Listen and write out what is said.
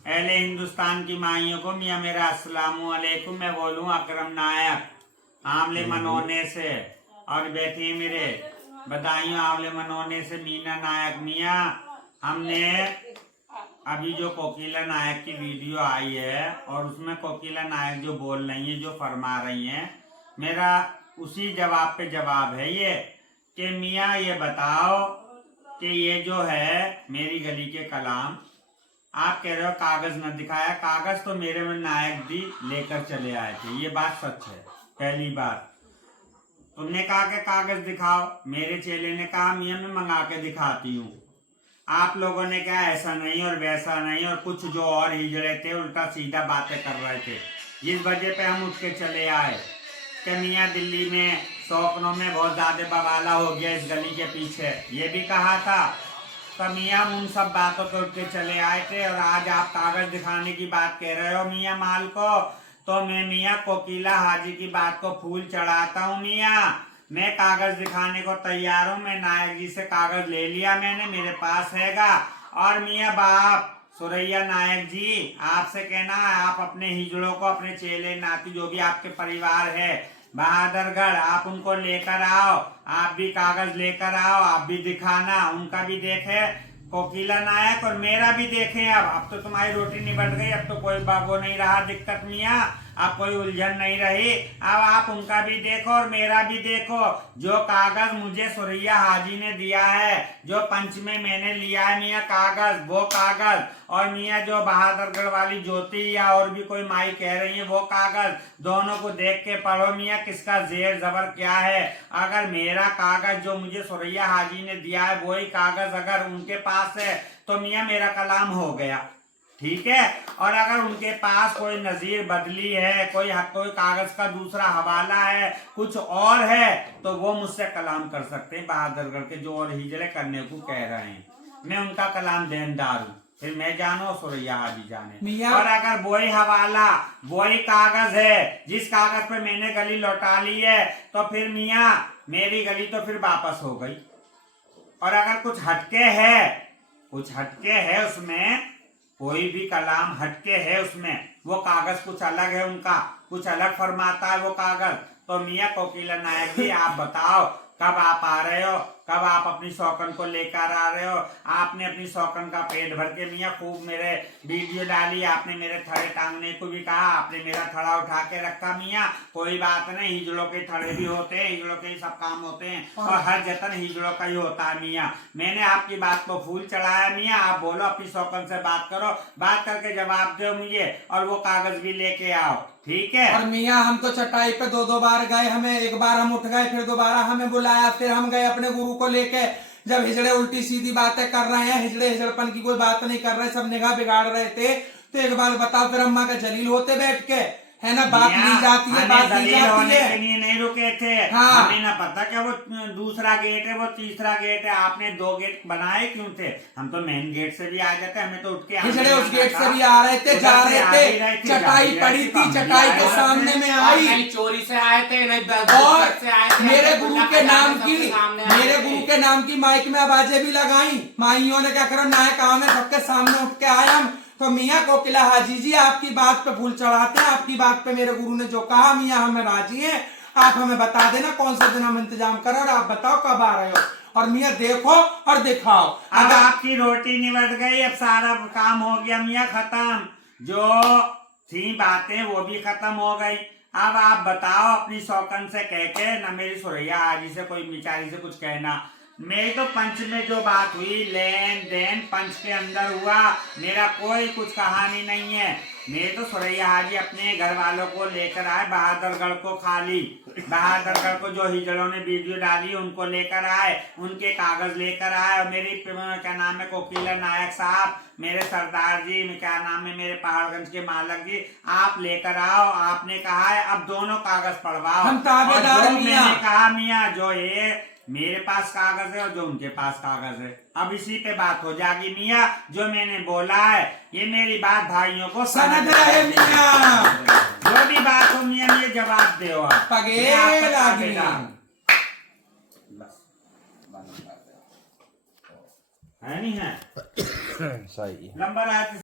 अहले हिंदुस्तान की माइयों को मियाँ मेरा अस्सलामु अलैकुम। मैं बोलूँ अकरम नायक आमले मनोने से, और बैठे मेरे बधाइयों आमले मनोने से मीना नायक। मियाँ हमने अभी जो कोकिला नायक की वीडियो आई है और उसमें कोकिला नायक जो बोल रही है, जो फरमा रही हैं, मेरा उसी जवाब पे जवाब है ये कि मियाँ ये बताओ कि ये जो है मेरी गली के कलाम, आप कह रहे हो कागज न दिखाया, कागज तो मेरे में नायक जी लेकर चले आए थे, ये बात सच है। पहली बात तुमने कहा कि कागज दिखाओ, मेरे चेले ने कहा मियाँ मैं मंगा के दिखाती हूँ। आप लोगों ने कहा ऐसा नहीं और वैसा नहीं, और कुछ जो और हिजड़े थे उल्टा सीधा बातें कर रहे थे, जिस वजह पे हम उठ के चले आए कि मियाँ दिल्ली में सौकनों में बहुत ज्यादा बवाला हो गया इस गली के पीछे, ये भी कहा था। तो मियाँ उन सब बातों पे उठ के चले आए थे, और आज आप कागज दिखाने की बात कह रहे हो मियाँ माल को, तो मैं मियाँ कोकिला हाजी की बात को फूल चढ़ाता हूँ। मियाँ मैं कागज दिखाने को तैयार हूँ, मैं नायक जी से कागज ले लिया मैंने, मेरे पास हैगा। और मियाँ बाप सुरैया नायक जी आपसे कहना है, आप अपने हिजड़ों को, अपने चेले नाती जो भी आपके परिवार है बहादुरगढ़, आप उनको लेकर आओ, आप भी कागज लेकर आओ, आप भी दिखाना, उनका भी देखे कोकिला नायक और मेरा भी देखें। अब तो तुम्हारी रोटी निबट गई, अब तो कोई बाबो नहीं रहा दिक्कत मियाँ, अब कोई उलझन नहीं रही। अब आप उनका भी देखो और मेरा भी देखो। जो कागज मुझे सुरैया हाजी ने दिया है, जो पंच में मैंने लिया है मियाँ कागज, वो कागज, और मियाँ जो बहादुरगढ़ वाली ज्योति या और भी कोई माई कह रही है वो कागज, दोनों को देख के पढ़ो मियाँ किसका जेर जबर क्या है। अगर मेरा कागज जो मुझे सुरैया हाजी ने दिया है वही कागज अगर उनके पास है तो मियाँ मेरा कलाम हो गया, ठीक है। और अगर उनके पास कोई नजीर बदली है, कोई कागज का दूसरा हवाला है, कुछ और है, तो वो मुझसे कलाम कर सकते हैं बहादुरगढ़ के जो और हिजड़े करने को कह रहे हैं, मैं उनका कलाम देनदार हूँ, फिर मैं जानो सुरैया हाजी जाने। और अगर वही हवाला वही कागज है जिस कागज पे मैंने गली लौटा ली है, तो फिर मियाँ मेरी गली तो फिर वापस हो गई। और अगर कुछ हटके है उसमें, कोई भी कलाम हटके है उसमें, वो कागज कुछ अलग है, उनका कुछ अलग फरमाता है वो कागज, तो मियाँ कोकिला नायक जी आप बताओ कब आप आ रहे हो, कब आप अपनी सौकन को लेकर आ रहे हो। आपने अपनी सौकन का पेट भर के मियाँ खूब मेरे वीडियो डाली, आपने मेरे थड़े टांगने को भी कहा, आपने मेरा थड़ा उठा के रखा मियाँ, कोई बात नहीं, हिजड़ों के थड़े भी होते हैं, हिजड़ों के ही सब काम होते हैं, और हर जतन हिजड़ों का ही होता है मियाँ। मैंने आपकी बात को फूल चढ़ाया मियाँ, आप बोलो अपनी सौकन से बात करो, बात करके जवाब दो मुझे, और वो कागज भी लेके आओ, ठीक है। और मियाँ हम तो चटाई पे दो बार गए, हमें एक बार हम उठ गए, फिर दोबारा हमें बुलाया, फिर हम गए अपने गुरु को लेके। जब हिजड़े उल्टी सीधी बातें कर रहे हैं, हिजड़े हिजड़पन की कोई बात नहीं कर रहे, सब निगाह बिगाड़ रहे थे, तो एक बार बताओ फिर अम्मा के जलील होते बैठ के, है ना, बात ली जाती है, बात ली जाती है। के लिए नहीं रुके थे, हाँ। हमें ना पता क्या वो दूसरा गेट है वो तीसरा गेट है, आपने 2 गेट बनाए क्यों थे, हम तो मेन गेट से भी आ जाते, हमें तो उठ के हिजड़े उस गेट से भी आ रहे थे, जा रहे थे, चटाई पड़ी थी, चटाई के सामने में आई, चोरी से आए थे, नहीं और से आए थे, मेरे गुरु के नाम की माइक में आवाजें भी लगाई, माइयों ने क्या करा, नायक आम है, सबके सामने उठ के आए हम। तो मियाँ कोकिला हाजी जी आपकी बात पे फूल चढ़ाते हैं, आपकी बात पे मेरे गुरु ने जो कहा मियाँ हमें राजी हैं, आप हमें बता देना कौन सा दिन हम इंतजाम करें, और आप बताओ कब आ रहे हो, और मियाँ देखो और दिखाओ। अब आपकी रोटी निबट गई, अब सारा काम हो गया मियाँ खत्म, जो थी बातें वो भी खत्म हो गई। अब आप बताओ अपनी सौकन से कह के, न मेरी सुरैया हाजी से कोई बेचारी से कुछ कहना, मेरी तो पंच में जो बात हुई लेन देन पंच के अंदर हुआ, मेरा कोई कुछ कहानी नहीं है। मेरे तो सुरैया हाजी अपने घर वालों को लेकर आए बहादुरगढ़ को, खाली बहादुरगढ़ को जो हिजड़ों ने वीडियो डाली उनको लेकर आए, उनके कागज लेकर आए, और मेरी क्या नाम है कोकिला नायक साहब, मेरे सरदार जी क्या नाम है, मेरे पहाड़गंज के मालक जी, आप लेकर आओ, आपने कहा है अब दोनों कागज पढ़वाओ। हम ताबेदार मियाँ, मैंने कहा मियाँ जो ये मेरे पास कागज है और जो उनके पास कागज है, अब इसी पे बात हो जाएगी मियाँ, जो मैंने बोला है ये मेरी बात भाइयों को सनद रहे मियाँ, जो भी बात हो मियाँ ये जवाब दो आप, पगे लागी। है नहीं है सही नंबर आया